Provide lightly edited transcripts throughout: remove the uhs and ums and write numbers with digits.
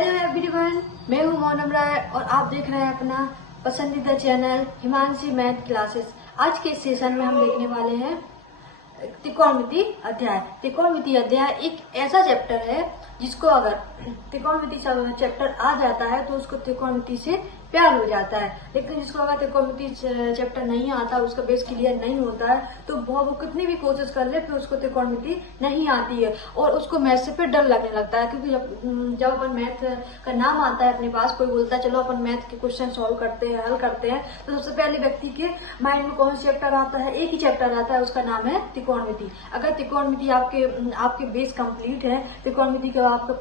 Hello everyone, मैं हूं मोनम राय और आप देख रहे हैं अपना पसंदीदा चैनल हिमांशी मैथ क्लासेस। आज के इस सेशन में हम देखने वाले हैं त्रिकोणमिति अध्याय। त्रिकोणमिति अध्याय एक ऐसा चैप्टर है जिसको अगर त्रिकोणमिति चैप्टर आ जाता है तो उसको त्रिकोणमिति से प्यार हो जाता है, लेकिन जिसको अगर त्रिकोणमिति चैप्टर नहीं आता, उसका बेस क्लियर नहीं होता है तो वो कितनी भी कोशिश कर ले फिर उसको त्रिकोणमिति नहीं आती है और उसको मैथ से फिर डर लगने लगता है। क्योंकि जब अपन मैथ का नाम आता है अपने पास, कोई बोलता है चलो अपन मैथ के क्वेश्चन सॉल्व करते हैं, हल करते हैं, तो सबसे पहले व्यक्ति के माइंड में कौन सा चैप्टर आता है? एक ही चैप्टर आता है, उसका नाम है त्रिकोणमिति। अगर त्रिकोणमिति आपके बेस कंप्लीट है, त्रिकोणमिति का आपके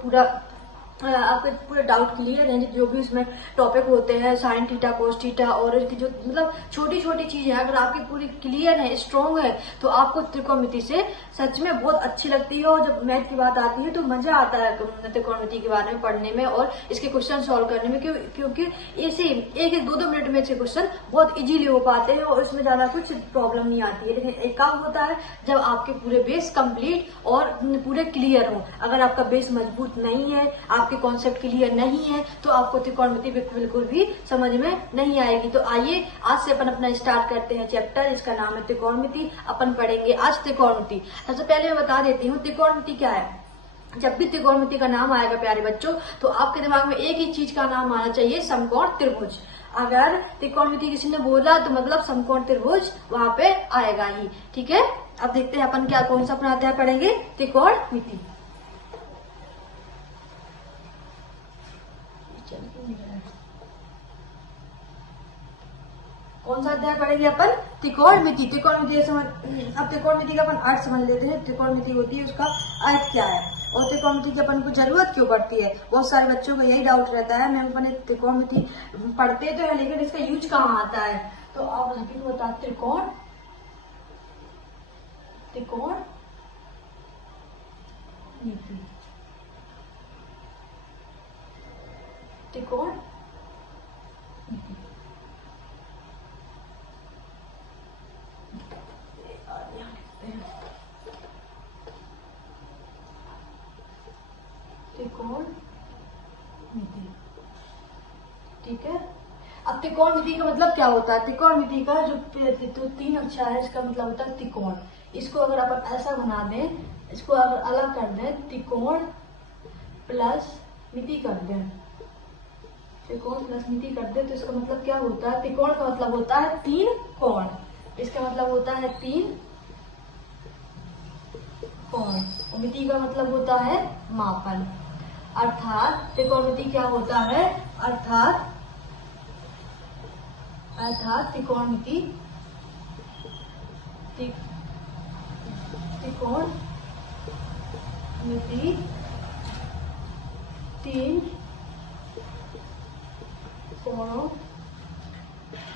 पूरे डाउट क्लियर है, जो भी उसमें टॉपिक होते हैं साइन थीटा, कोस थीटा और इसकी जो मतलब छोटी छोटी चीजें अगर आपकी पूरी क्लियर है, स्ट्रॉन्ग है, तो आपको त्रिकोणमिति से सच में बहुत अच्छी लगती है। और जब मैथ की बात आती है तो मजा आता है त्रिकोणमिति के बारे में पढ़ने में और इसके क्वेश्चन सॉल्व करने में, क्योंकि ऐसे एक दो मिनट में इसके क्वेश्चन बहुत इजीली हो पाते हैं और इसमें ज्यादा कुछ प्रॉब्लम नहीं आती है। लेकिन एक काम होता है जब आपके पूरे बेस कंप्लीट और पूरे क्लियर हो। अगर आपका बेस मजबूत नहीं है, आपके कॉन्सेप्ट क्लियर नहीं है, तो आपको त्रिकोणमिति बिल्कुल भी समझ में नहीं आएगी। तो आइए आज से अपन अपना स्टार्ट करते हैं चैप्टर, इसका नाम है त्रिकोणमिति। अपन पढ़ेंगे आज त्रिकोणमिति। सबसे पहले मैं बता देती हूँ त्रिकोणमिति क्या है। जब भी त्रिकोणमिति का नाम आएगा प्यारे बच्चों, तो आपके दिमाग में एक ही चीज का नाम आना चाहिए, समकोण त्रिभुज। अगर त्रिकोणमिति किसी ने बोला तो मतलब समकोण त्रिभुज वहां पे आएगा ही। ठीक है, अब देखते हैं अपन क्या कौन सा अपना अध्याय पढ़ेंगे, त्रिकोणमिति। कौन सा अध्याय पढ़ेंगे अपन? त्रिकोणमिति। त्रिकोणमिति अब त्रिकोणमिति का अपन अर्थ समझ लेते हैं। त्रिकोणमिति होती है, उसका अर्थ क्या है और त्रिकोणमिति की अपन को जरूरत क्यों पड़ती है। बहुत सारे बच्चों को यही डाउट रहता है, मैम अपन त्रिकोणमिति पढ़ते तो है लेकिन इसका यूज कहाँ आता है। तो आप सभी को बता, त्रिकोण त्रिकोणमिति। ठीक है, अब त्रिकोणमिति का मतलब क्या होता है? त्रिकोणमिति का जो तीन अक्षर है इसका मतलब होता है त्रिकोण। इसको अगर अपन ऐसा बना दें, इसको अगर अलग कर दें, त्रिकोण प्लस मिति कर दें, त्रिकोण प्लस मिति कर दें, तो इसका मतलब क्या होता है? त्रिकोण का मतलब होता है तीन कोण, इसका मतलब होता है तीन कोण, और मिति का मतलब होता है मापन। अर्थात त्रिकोणमिति क्या होता है? अर्थात त्रिकोणमिति तीन कोणों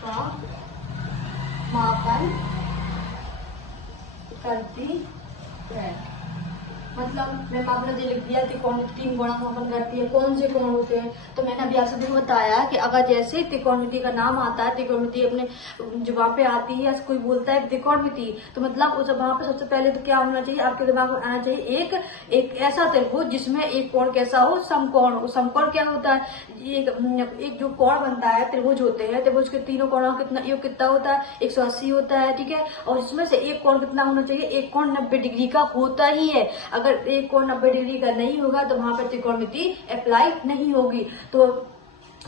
का मापन करती है। मतलब मैंने आपने जो लिख दिया त्रिकोणमिति तीन कोणों का मापन करती है। कौन से कोण होते हैं? तो मैंने अभी आप सभी को बताया कि अगर जैसे त्रिकोणमिति का नाम आता है, त्रिकोणमिति अपने जो वहां पे आती है, कोई बोलता है त्रिकोणमिति, तो मतलब उस वहां पे सबसे पहले तो क्या होना चाहिए? आपके दिमाग में आना चाहिए एक ऐसा त्रिभुज जिसमें एक कोण कैसा हो? समकोण। समकोण क्या होता है? एक जो कोण बनता है, त्रिभुज होते हैं, त्रिभुज के तीनों कोणों का कितना योग कितना होता है? 180 होता है। ठीक है, और इसमें से एक कोण कितना होना चाहिए? एक कोण 90 डिग्री का होता ही है। अगर एक कोण 90 डिग्री का नहीं होगा तो वहां पर त्रिकोणमिति अप्लाई नहीं होगी। तो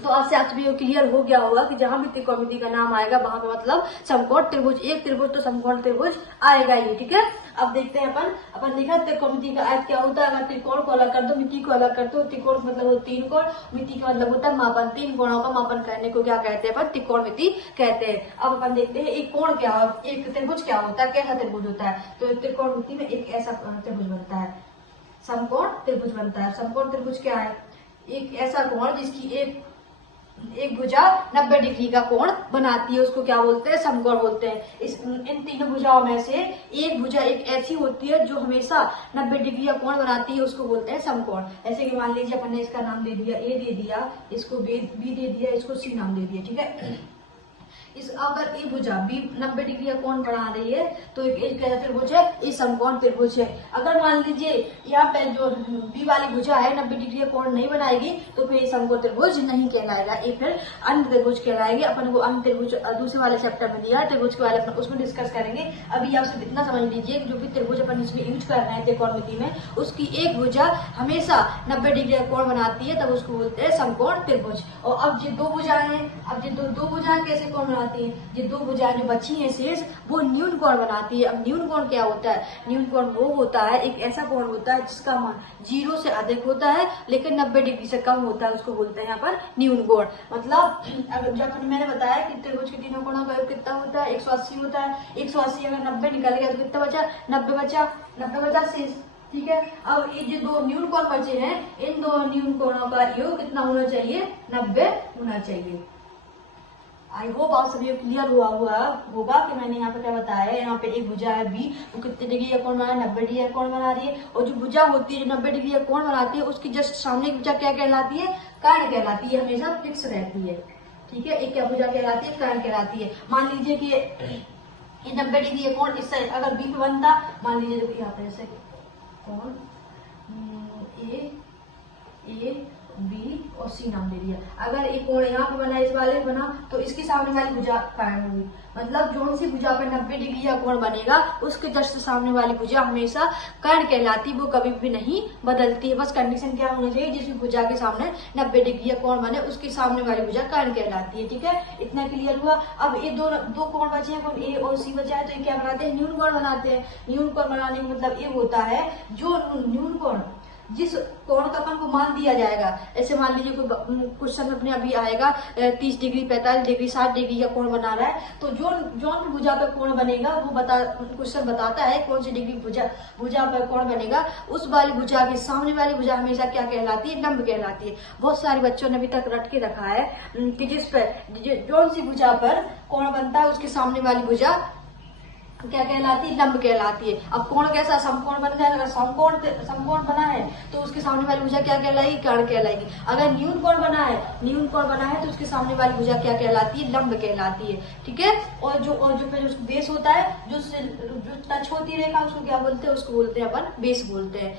आपसे आज भी क्लियर हो गया होगा कि जहां भी त्रिकोणमिति का नाम आएगा वहां पर मतलब समकोण त्रिभुज, एक त्रिभुज तो समकोण त्रिभुज आएगा ही। ठीक है, अब देखते हैं अपन देखा त्रिकोणमिति का अर्थ क्या होता है। अगर त्रिकोण को अलग कर दो, मिति को अलग कर दो, त्रिकोण मतलब वो तीन कोण, मिति का मतलब होता है मापन। तीन कोणों का मापन करने को क्या कहते हैं? अपन त्रिकोणमिति कहते हैं। अब अपन देखते हैं एक कोण क्या, एक त्रिभुज क्या होता है, कैसा त्रिभुज होता है। तो त्रिकोणमिति में एक ऐसा त्रिभुज बनता है, समकोण त्रिभुज बनता है। समकोण त्रिभुज क्या है? एक ऐसा कोण जिसकी एक भुजा 90 डिग्री का कोण बनाती है, उसको क्या बोलते हैं? समकोण बोलते हैं। इन तीनों भुजाओं में से एक भुजा एक ऐसी होती है जो हमेशा 90 डिग्री का कोण बनाती है, उसको बोलते हैं समकोण। ऐसे कि मान लीजिए अपन ने इसका नाम दे दिया ए, दे दिया इसको बी दे दिया, इसको सी नाम दे दिया। ठीक है, इस अगर ये भुजा बी 90 डिग्री का कोण बना रही है तो एक कैसा त्रिभुज है, ये समकोण त्रिभुज है। अगर मान लीजिए यहाँ पे जो बी वाली भुजा है 90 डिग्री का कोण नहीं बनाएगी तो फिर ये समकोण त्रिभुज नहीं कहलाएगा, ये फिर अन्य त्रिभुज कहलाएगी। अपन को अन्य त्रिभुज दूसरे वाले चैप्टर में दिया है त्रिभुज के वाले, अपन उसमें डिस्कस करेंगे। अभी आप सब इतना समझ लीजिए जो भी त्रिभुज अपन इसमें यूज कर रहे हैं त्रिकोणमिति में, उसकी एक भुजा हमेशा 90 डिग्री का कोण बनाती है, तब उसको बोलते हैं समकोण त्रिभुज। और अब ये दो भुजाएं हैं, अब ये दो भुजाएं कैसे कोण बनाती है, ये दो भुजाएं जो बची है शेष वो न्यून कोण बनाती है। अब न्यून कोण क्या होता है, न्यून कोण वो होता है एक ऐसा कोण होता है जिसका मान 0 से अधिक होता है लेकिन 90 डिग्री से कम होता है, उसको बोलते हैं यहाँ पर न्यून कोण। मतलब जब मैंने बताया कि त्रिभुज के तीनों कोणों का योग कितना होता है 180 होता है, 180 अगर 90 निकाल गया तो कितना बचा 90 बचा शेष, ठीक है। अब ये जो दो न्यून कोण बचे हैं इन दो न्यून कोणों का योग कितना होना चाहिए 90 होना चाहिए। आई होप आप सभी क्लियर हुआ होगा कि मैंने यहाँ पे क्या बताया है। यहाँ पे एक भुजा है बी, वो कितने डिग्री का कोण बना है 90 डिग्री का कोण बना रही है, और जो भुजा होती है जो 90 डिग्री का कोण बनाती है उसकी जस्ट सामने की भुजा क्या कहलाती है, कर्ण कहलाती है, हमेशा फिक्स रहती है, ठीक है। एक क्या भुजा कहलाती है, कर्ण कहलाती है। मान लीजिए कि ये 90 डिग्री का कोण इस साइड अगर बी पे बनता, मान लीजिए देखो यहाँ पे जैसे कोण ए बी और सी नाम दे दिया, अगर एक कोण यहाँ पे बना इस वाले पे बना तो इसके सामने वाली भुजा कर्ण होगी। मतलब जो सी भुजा पर 90 डिग्री का कोण बनेगा उसके जस्ट सामने वाली भुजा हमेशा कर्ण कहलाती, वो कभी भी नहीं बदलती है। बस कंडीशन क्या होना चाहिए, जिस भुजा के सामने 90 डिग्री का कोण बने उसके सामने वाली भुजा कर्ण कहलाती है, ठीक है। इतना क्लियर हुआ। अब ये दो कोण बचे हैं, कोण ए और सी बचा है, तो ये क्या बनाते हैं न्यून कोण बनाते हैं। न्यून कोण बनाने का मतलब ये होता है जो न्यून कोण जिस कोण का अपन को मान दिया जाएगा, ऐसे मान लीजिए कोई क्वेश्चन अपने अभी आएगा 30 डिग्री 45 डिग्री 60 डिग्री का कोण बना रहा है, तो जो भुजा पर कोण बनेगा वो क्वेश्चन बताता है कौन सी डिग्री भुजा पर कोण बनेगा, उस वाली भुजा के सामने वाली भुजा हमेशा क्या कहलाती है, लंब कहलाती है। बहुत सारे बच्चों ने अभी तक रट के रखा है कि जिस पर जो सी भुजा पर कोण बनता है उसके सामने वाली भुजा क्या कहलाती है, लंब कहलाती है। अब कोण कैसा समकोण बन जाएगा, अगर समकोण बना है तो उसके सामने वाली भुजा क्या कहलाएगी, कर्ण कहलाएगी। अगर न्यून कोण बना है तो उसके सामने वाली भुजा क्या कहलाती है, लंब कहलाती है, ठीक है। और जो फिर उसको बेस होता है, जो टच होती रेखा उसको क्या बोलते हैं, उसको बोलते हैं अपन बेस बोलते हैं।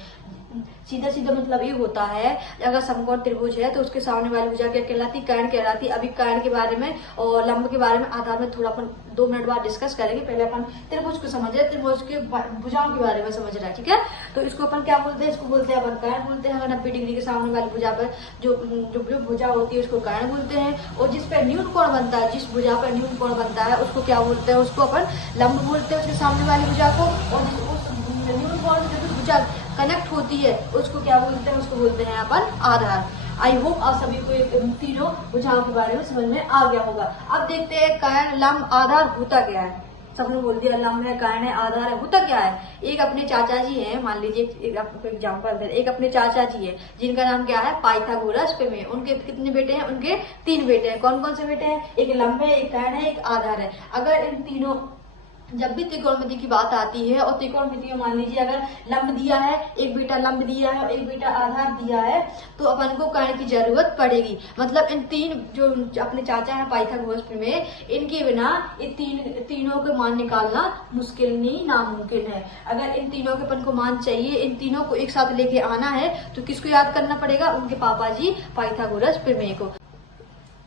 सीधा मतलब ये होता है अगर समकोण त्रिभुज है तो उसके सामने वाली भुजा क्या कहलाती, कर्ण कहलाती। अभी कर्ण के बारे में और लंब के बारे में आधार में थोड़ा अपन 2 मिनट बाद डिस्कस करेंगे। पहले अपन त्रिभुज को समझ रहे हैं, त्रिभुज के भुजाओं के बारे में समझ रहे हैं, ठीक है। तो इसको अपन क्या बोलते हैं, इसको बोलते हैं अपन कर्ण बोलते हैं। अगर 90 डिग्री के सामने वाली भुजा पर जो भुजा होती है उसको कर्ण बोलते हैं। और जिस पर न्यून कोण बनता है, जिस भुजा पर न्यून कोण बनता है उसको क्या बोलते हैं, उसको अपन लंब बोलते हैं उसके सामने वाली भुजा को। और उस न्यून कोण में जो भी भुजा कनेक्ट होती है उसको क्या बोलते हैं, उसको बोलते हैं अपन आधार। आई होप आप सभी को तीनों भुजाओं के बारे में समझ में आ गया होगा। अब देखते हैं कर्ण लंब आधार होता क्या है। सबने बोल दिया लंब है, कर्ण है, आधार है, होता क्या है। एक अपने चाचा जी हैं, मान लीजिए आपको एग्जाम्पल दे, एक अपने चाचा जी है जिनका नाम क्या है, पाइथागोरस प्रमेय। उनके कितने बेटे हैं, उनके 3 बेटे हैं। कौन कौन से बेटे हैं, एक लंब है, एक कर्ण है, एक आधार है। अगर इन तीनों जब भी त्रिकोणमिति की बात आती है और त्रिकोणमिति में मान लीजिए अगर लंब दिया है, एक बेटा लंब दिया है और एक बेटा आधार दिया है, तो अपन को कर्ण की जरूरत पड़ेगी। मतलब इन 3 जो अपने चाचा है पाइथागोरस में, इनके बिना इन तीनों के मान निकालना मुश्किल नहीं नामुमकिन है। अगर इन तीनों के अपन को मान चाहिए, इन तीनों को एक साथ लेके आना है तो किसको याद करना पड़ेगा, उनके पापा जी पाइथागोरस प्रमेय को।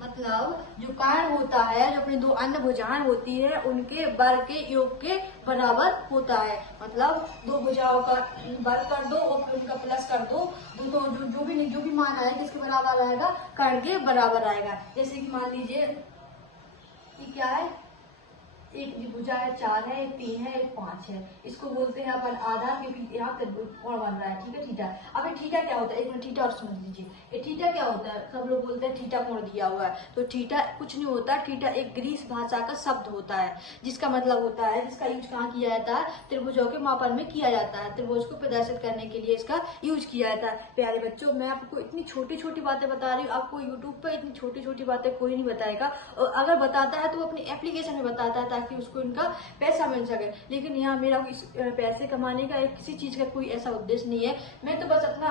मतलब जो कर्ण होता है, जो अपनी 2 अन्य भुजाएं होती है उनके वर्ग के योग के बराबर होता है। मतलब 2 भुजाओं का वर्ग कर दो और फिर उनका प्लस कर दो, तो जो भी मान आएगा किसके बराबर आएगा, कर्ण के बराबर आएगा। जैसे कि मान लीजिए ये क्या है, एक भुजा है 4 है, एक 3 है, एक 5 है, इसको बोलते हैं अपन आधार, क्योंकि यहाँ पे कोण बन रहा है, ठीक है, थीटा। अब ये थीटा क्या होता है, एक मिनट थीटा और समझ लीजिए। ये थीटा क्या होता है, सब लोग बोलते हैं थीटा कोण दिया हुआ है, तो थीटा कुछ नहीं होता। थीटा एक ग्रीस भाषा का शब्द होता है जिसका मतलब होता है, जिसका यूज कहाँ किया जाता है, त्रिभुजों के मापन में किया जाता है। त्रिभुज को प्रदर्शित करने के लिए इसका यूज किया जाता है। प्यारे बच्चों, मैं आपको इतनी छोटी छोटी बातें बता रही हूँ, आपको यूट्यूब पर इतनी छोटी छोटी बातें कोई नहीं बताएगा, और अगर बताता है तो वो अपनी एप्लीकेशन में बताता है ताकि उसको इनका पैसा मिल सके। लेकिन यहाँ मेरा पैसे कमाने का किसी चीज का कोई ऐसा उद्देश्य नहीं है। मैं तो बस अपना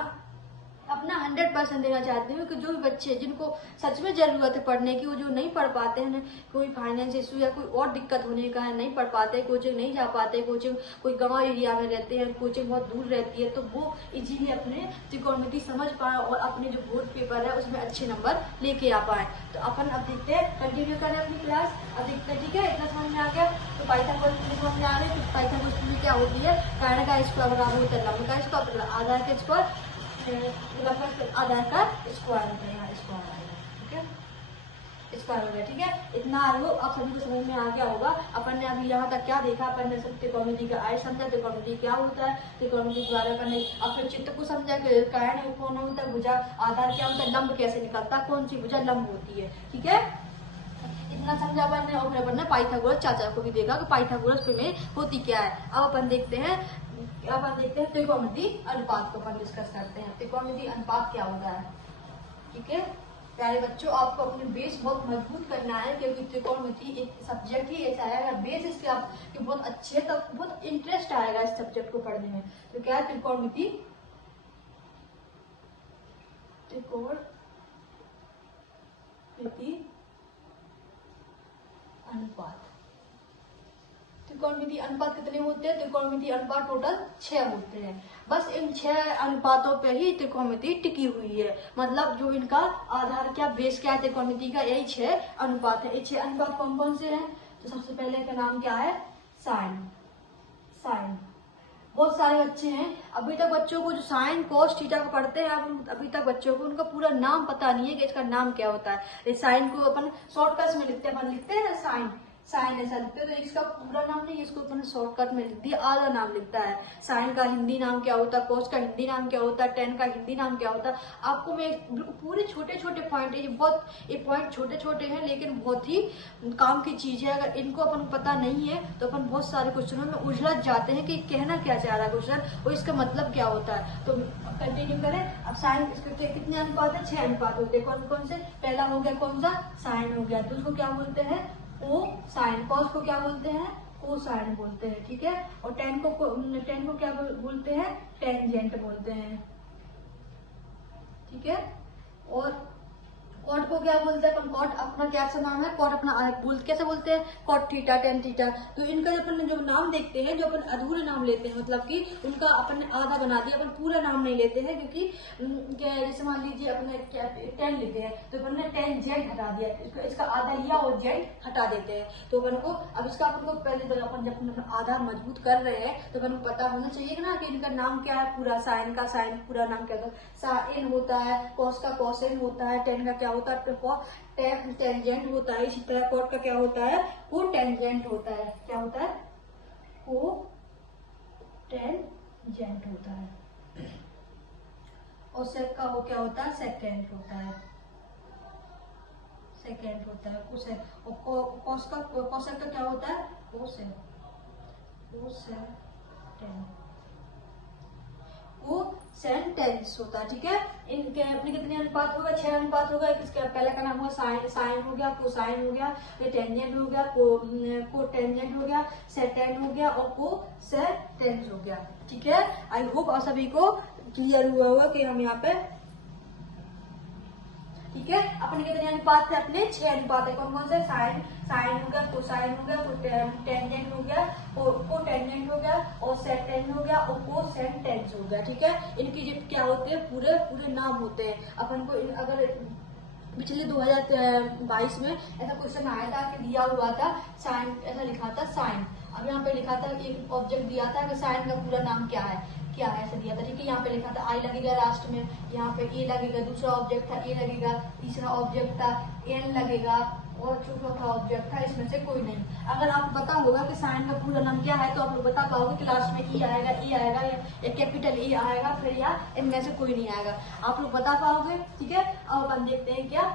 अपना 100% देना चाहती हूँ कि जो भी बच्चे जिनको सच में जरूरत है पढ़ने की, वो जो नहीं पढ़ पाते हैं, कोई फाइनेंस इशू या कोई और दिक्कत होने का है, नहीं पढ़ पाते, कोचिंग नहीं जा पाते, कोचिंग कोई गांव एरिया में रहते हैं, कोचिंग बहुत दूर रहती है, तो वो इजीली अपने त्रिकोणमिति समझ पाए और अपने जो बोर्ड पेपर है उसमें अच्छे नंबर लेके आ पाए। तो अपन अब देखते हैं, कंटिन्यू करें अपनी क्लास। अब देखते हैं, ठीक है, इतना समझ में आ गया तो पाइथागोरस समझ में आ रही है। तो पाइथागोरस में क्या होती है, कारण का स्क्वायर बराबर होता है लंब का स्क्वायर, आधार का स्क्वायर, आधार का स्क्वायर होता है, यहाँ स्क्वायर आएगा, ठीक है, स्क्वायर हो गया, ठीक है। इतना आप सभी को समझ में आ गया होगा। अपन ने अभी यहाँ तक क्या देखा, अपन ने त्रिकोणमिति का आय समझा, त्रिकोणमिति क्या होता है, त्रिकोणमिति के बारे में अपन ने अपने चित्र को समझा कि कारण कौन होता है, भुजा, आधार क्या होता है, लंब कैसे निकलता है, कौन सी भुजा लंब होती है, ठीक है, इतना समझा अपन ने। और फिर अपन ने पाइथागोरस चाचा को भी देखा कि पाइथागोरस में होती क्या है। अब अपन देखते हैं त्रिकोणमिति अनुपात को अपन डिस्कस करते हैं। त्रिकोणमिति अनुपात क्या होता है, ठीक है प्यारे बच्चों, आपको अपने बेस बहुत मजबूत करना है, क्योंकि त्रिकोणमिति एक सब्जेक्ट ही ऐसा है, अगर बेस इसके आपके बहुत अच्छे तो बहुत इंटरेस्ट आएगा इस सब्जेक्ट को पढ़ने में। तो क्या है त्रिकोणमिति अनुपात। त्रिकोणमिति अनुपात कितने होते हैं, त्रिकोणमिति अनुपात टोटल 6 होते हैं। बस इन 6 अनुपातों पे ही त्रिकोणमिति टिकी हुई है, मतलब जो इनका आधार क्या, बेस क्या है त्रिकोणमिति का, यही 6 अनुपात है। ये 6 अनुपात कौन कौन से हैं, तो सबसे पहले का नाम क्या है, साइन। साइन बहुत सारे बच्चे हैं, अभी तक बच्चों को जो साइन कोस थीटा को पढ़ते हैं, अभी तक बच्चों को उनका पूरा नाम पता नहीं है कि इसका नाम क्या होता है। साइन को अपन शॉर्टकट में लिखते हैं, अपन लिखते हैं ना साइन, साइन ऐसा लिखते हैं, तो इसका पूरा नाम नहीं, इसको अपन शॉर्टकट में लिख दिया, आधा नाम लिखता है। साइन का हिंदी नाम क्या होता है, कोस का हिंदी नाम क्या होता है, टेन का हिंदी नाम क्या होता है। आपको मैं पूरे छोटे छोटे पॉइंट है, ये पॉइंट छोटे छोटे हैं लेकिन बहुत ही काम की चीज है। अगर इनको अपन पता नहीं है तो अपन बहुत सारे क्वेश्चनों में उलझ जाते हैं कि कहना क्या चाह रहा है क्वेश्चन और इसका मतलब क्या होता है। तो कंटिन्यू करें। अब साइन इसके कितने अनुपात है, 6 अनुपात होते हैं। कौन कौन से, पहला हो गया कौन सा, साइन हो गया, तो उसको क्या बोलते हैं, को साइन। कॉस को क्या बोलते हैं, को साइन बोलते हैं, ठीक है। और टेन को क्या बोलते हैं, टेंजेंट बोलते हैं, ठीक है। और कॉट को क्या बोलते हैं अपन, कॉट अपना क्या सा नाम है, कॉट अपना कैसे बोलते हैं, कॉट थीटा, टेन थीटा। तो इनका अपन जो नाम देखते हैं, जो अपन अधूरे नाम लेते हैं, मतलब कि उनका अपन आधा बना दिया, अपन पूरा नाम नहीं लेते हैं, क्योंकि जैसे मान लीजिए अपने 10 लेते हैं तो अपन ने 10 जेड हटा दिया, इसका आधा लिया और जेड हटा देते हैं। तो अपन को अब इसका अपन को पहले तो अपन जब आधार मजबूत कर रहे हैं तो अपन को पता होना चाहिए ना कि इनका नाम क्या है पूरा। साइन का साइन पूरा नाम क्या होता है, साइन होता है, कॉस का कॉसेन होता है, टेन का क्या होता है, टेंजेंट होता है। इसी तरह कॉट का क्या होता है, को टेंजेंट होता है। क्या होता है, को टेंजेंट होता है। और सेक का वो क्या होता है, सेकेंड होता है, सेकेंड होता है कोसेक। और कोसेक का क्या होता है, कोसेक, वो सेंटेंस होता है, ठीक है। इनके अपने कितने अनुपात होगा, 6 अनुपात होगा। किसका पहला का नाम हुआ साइन, साइन हो गया, कोसाइन हो गया, ये टेंजेंट हो गया, को टेंजेंट हो गया, सेटेंड हो गया और को सेटेंस हो गया, ठीक है। आई होप आप सभी को क्लियर हुआ होगा कि हम यहाँ पे, ठीक है। अपने कितने अनुपात थे, अपने 6 अनुपात है। कौन कौन से, साइन, साइन हो गया, कोसाइन हो गया, टेंजेंट हो गया, को टेंजेंट हो गया और सेटेंड हो गया और को सेंटेंस हो गया, ठीक है। इनकी जो क्या होते हैं, पूरे नाम होते हैं। अपन को अगर पिछले 2022 में ऐसा क्वेश्चन आया था कि दिया हुआ था साइन, ऐसा लिखा था साइन। अब यहाँ पे लिखा था एक ऑब्जेक्ट दिया था कि साइन का पूरा नाम क्या है, ऐसा दिया था, ठीक है। यहाँ पे लिखा था आई लगेगा लास्ट में, यहाँ पे ए लगेगा, दूसरा ऑब्जेक्ट था ए लगेगा, तीसरा ऑब्जेक्ट था एन लगेगा और चौथा ऑब्जेक्ट था इसमें से कोई नहीं। अगर आपको पता होगा कि साइन का पूरा नाम क्या है तो आप लोग बता पाओगे कि लास्ट में ई आएगा, या कैपिटल ई आएगा, फिर या इनमें से कोई नहीं आएगा, आप लोग बता पाओगे, ठीक है। अब अपन देखते हैं क्या,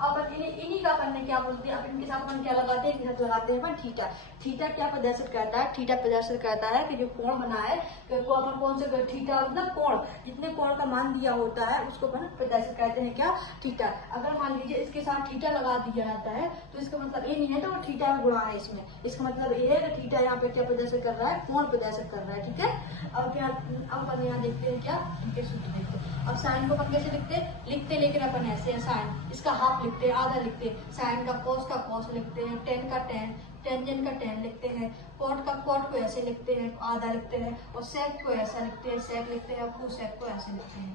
अब इन्हीं का अपन ने क्या बोलते हैं, अब इनके साथ अपन क्या लगाते हैं, इनके साथ लगाते हैं अपन थीटा। थीटा क्या प्रदर्शित करता है, थीटा प्रदर्शित करता है कि जो कोण बना है को अपन कौन से, थीटा मतलब कोण, जितने कोण का मान दिया होता है उसको अपन प्रदर्शित करते हैं क्या, थीटा। अगर मान लीजिए इसके साथ थीटा लगा दिया जाता है तो इसका मतलब ये नहीं है तो वो थीटा में गुणा है इसमें, इसका मतलब ये है कि थीटा यहाँ पे क्या प्रदर्शित कर रहा है, कोण प्रदर्शित कर रहा है, ठीक है। अब अपन यहाँ देखते हैं क्या, इनके सूत्र देखते हैं। अब साइन को अपन कैसे लिखते लेकिन अपन ऐसे है साइन, इसका हाफ लिखते हैं, आधा लिखते हैं, साइन का कॉस लिखते हैं, टेन का टेन, टेंजेंट का टेन लिखते हैं, कॉट का कॉट को ऐसे लिखते हैं, आधा लिखते हैं, और सेक को ऐसा लिखते हैं, सेक लिखते हैं, और कोसेक को ऐसे लिखते हैं,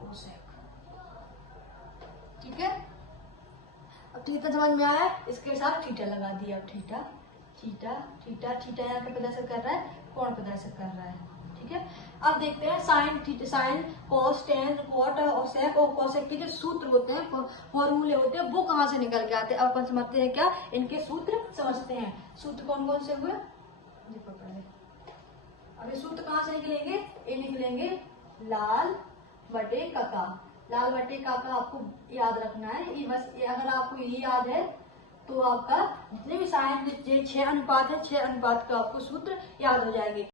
कोसेक। ठीक है, अब थीटा समझ में आया, इसके साथ थीटा लगा दिया। अब थीटा थीटा थीटा थीटा यहाँ पे प्रदर्शित कर रहा है, कोण प्रदर्शित कर रहा है। ठीक है, अब देखते हैं sine theta, sine cos tan cot और सेक और कोसेक के जो सूत्र होते हैं, फॉर्मूले होते हैं, वो कहाँ से निकल के आते हैं। अब अपन समझते हैं क्या, इनके सूत्र समझते हैं। सूत्र कौन कौन से हुए, अब ये सूत्र कहाँ से निकलेंगे, ये निकलेंगे लाल बटे काका। लाल बटे काका आपको याद रखना है, ये बस अगर आपको ये याद है तो आपका जितने भी साइन 6 अनुपात है, 6 अनुपात का आपको सूत्र याद हो जाएंगे।